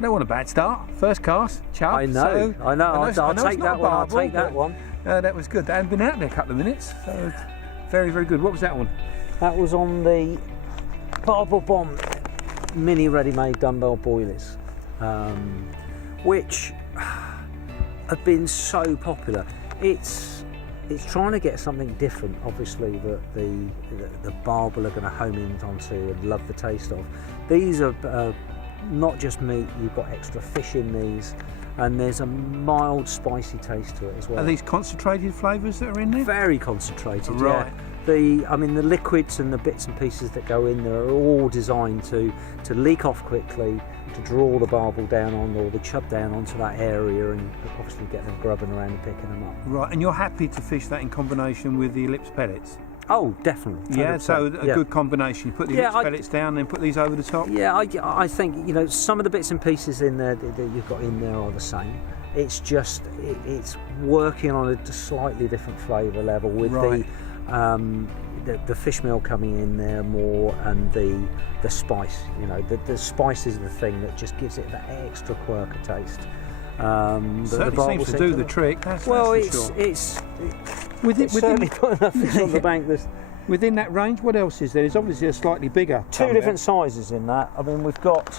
don't want a bad start. First cast, chub. I know. I'll take that one. I'll take that one. That was good. They hadn't been out there a couple of minutes, so very, very good. What was that one? That was on the Barbel Bomb mini ready-made dumbbell boilies, which have been so popular. It's trying to get something different, obviously, that the Barbel are going to home in onto and love the taste of. These are not just meat, you've got extra fish in these, and there's a mild spicy taste to it as well. Are these concentrated flavours that are in there? Very concentrated, right. Yeah. The liquids and the bits and pieces that go in there are all designed to leak off quickly, to draw the barbel down on, or the chub down onto that area, and obviously get them grubbing around and picking them up. Right, and you're happy to fish that in combination with the ellipse pellets? Oh, definitely. Yeah, so a good combination. You put the ellipse pellets down, then put these over the top? Yeah, I think, some of the bits and pieces in there that you've got in there are the same. It's just, it's working on a slightly different flavour level with the fish meal coming in there more, and the spice. The spice is the thing that just gives it that extra quirk of taste. Certainly seems to do the trick. That's within certainly put enough fish on the bank. Within that range, what else is there? There's obviously a slightly bigger. Two different sizes in that. I mean, we've got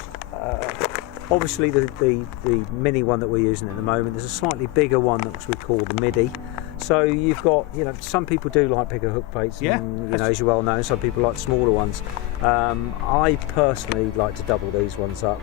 obviously the mini one that we're using at the moment. There's a slightly bigger one that we call the midi. So you've got, some people do like bigger hook baits, and, as you well know, some people like smaller ones. I personally like to double these ones up.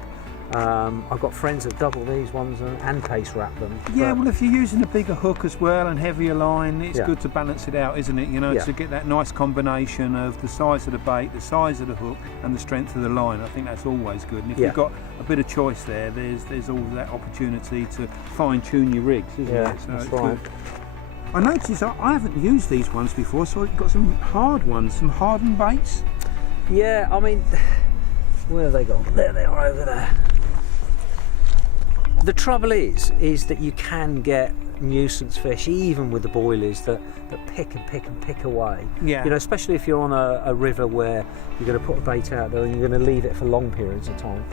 I've got friends that double these ones and pace wrap them. Yeah, well, if you're using a bigger hook as well and heavier line, it's good to balance it out, isn't it? To get that nice combination of the size of the bait, the size of the hook, and the strength of the line. I think that's always good. And if you've got a bit of choice there, there's all that opportunity to fine tune your rigs, isn't it? So that's right. Good. I noticed I haven't used these ones before, so I've got some hard ones, some hardened baits. Yeah, I mean, where have they gone? There they are over there. The trouble is that you can get nuisance fish even with the boilies that pick away. Yeah. Especially if you're on a river where you're going to put a bait out there and you're going to leave it for long periods of time.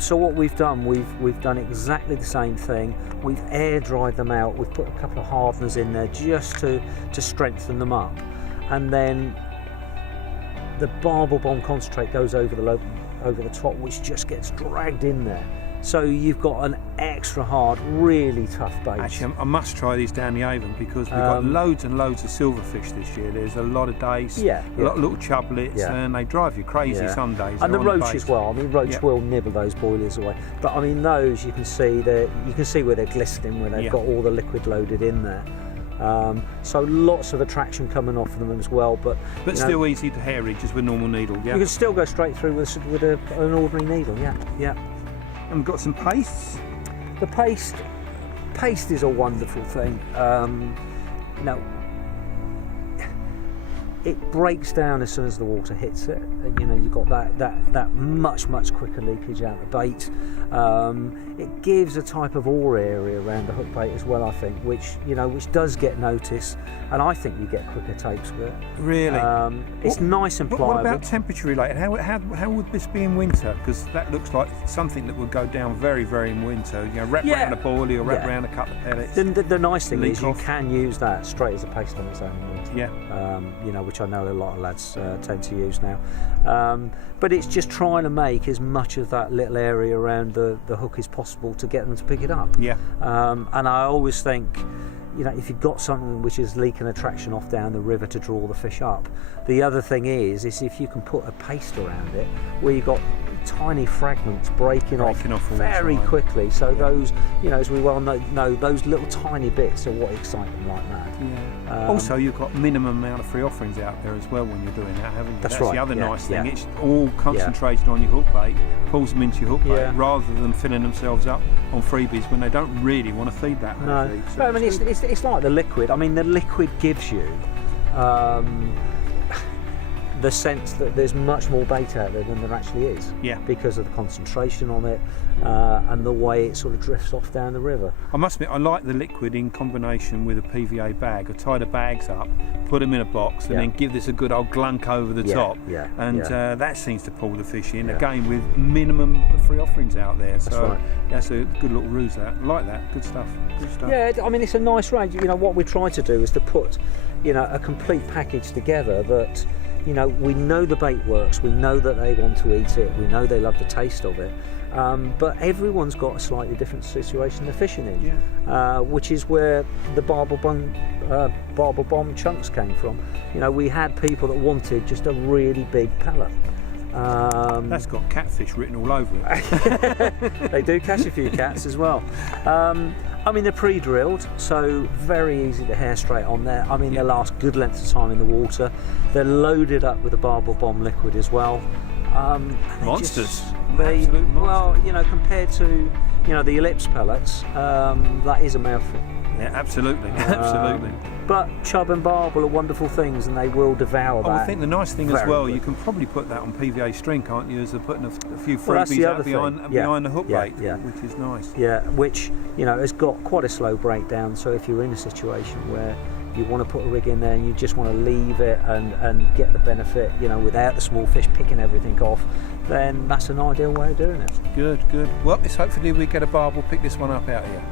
So what we've done, we've done exactly the same thing. We've air dried them out. We've put a couple of hardeners in there just to strengthen them up, and then the Barbel Bomb concentrate goes over the top, which just gets dragged in there. So you've got an extra hard, really tough bait. Actually, I must try these down the Avon because we've got loads and loads of silverfish this year. There's a lot of days, a lot of little chublets, and they drive you crazy some days. And the roach as well. I mean, roach will nibble those boilies away. But I mean, those you can see where they're glistening, where they've got all the liquid loaded in there. So lots of attraction coming off of them as well, but still easy to hair rig just with a normal needle. Yeah, you can still go straight through with an ordinary needle. Yeah. And we've got some pastes. The paste is a wonderful thing. It breaks down as soon as the water hits it. You've got that much quicker leakage out of the bait. It gives a type of ore area around the hook bait as well, I think, which does get noticed, and I think you get quicker takes with it. Really? It's nice and pliable. What about temperature related? How would this be in winter? Because that looks like something that would go down very, very in winter. Wrap around a boilie or wrap around a couple of pellets. The nice thing is you can use that straight as a paste on its own in winter. Yeah. Which I know a lot of lads tend to use now. But it's just trying to make as much of that little area around the hook as possible to get them to pick it up. Yeah. And I always think, if you've got something which is leaking attraction off down the river to draw the fish up, the other thing is if you can put a paste around it where you've got tiny fragments breaking off very quickly. So those, as we well know, those little tiny bits are what excite them like mad. Yeah. Also, you've got minimum amount of free offerings out there as well when you're doing that, haven't you? That's right. The other nice thing. It's all concentrated on your hook bait, pulls them into your hook bait, rather than filling themselves up on freebies when they don't really want to feed that. No, I mean it's like the liquid. I mean, the liquid gives you the sense that there's much more bait out there than there actually is. Yeah. Because of the concentration on it and the way it sort of drifts off down the river. I must admit, I like the liquid in combination with a PVA bag. I tie the bags up, put them in a box, and then give this a good old glunk over the top. Yeah. And that seems to pull the fish in, again, with minimum of free offerings out there. So that's a good little ruse, that. I like that. Good stuff. Good stuff. Yeah, I mean, it's a nice range. You know, what we try to do is to put, you know, a complete package together that, you know, we know the bait works, we know that they want to eat it, we know they love the taste of it, but everyone's got a slightly different situation they're fishing in, which is where the Barbel Bomb chunks came from. You know, we had people that wanted just a really big pellet. That's got catfish written all over it. They do catch a few cats as well. I mean, they're pre-drilled, so very easy to hair straight on there. I mean, they last good lengths of time in the water. They're loaded up with the Barbel Bomb liquid as well. Monsters. Absolute monsters. Well, you know, compared to, you know, the ellipse pellets, that is a mouthful. Yeah, absolutely, absolutely. But chub and barbel are wonderful things, and they will devour that. I think the nice thing as well, you can probably put that on PVA string, can't you, as they're putting a few freebies out behind the hook bait, which is nice. Yeah, which, you know, has got quite a slow breakdown, so if you're in a situation where you want to put a rig in there and you just want to leave it and get the benefit, you know, without the small fish picking everything off, then that's an ideal way of doing it. Good, good. Well, it's hopefully we get a barbel, pick this one up out here.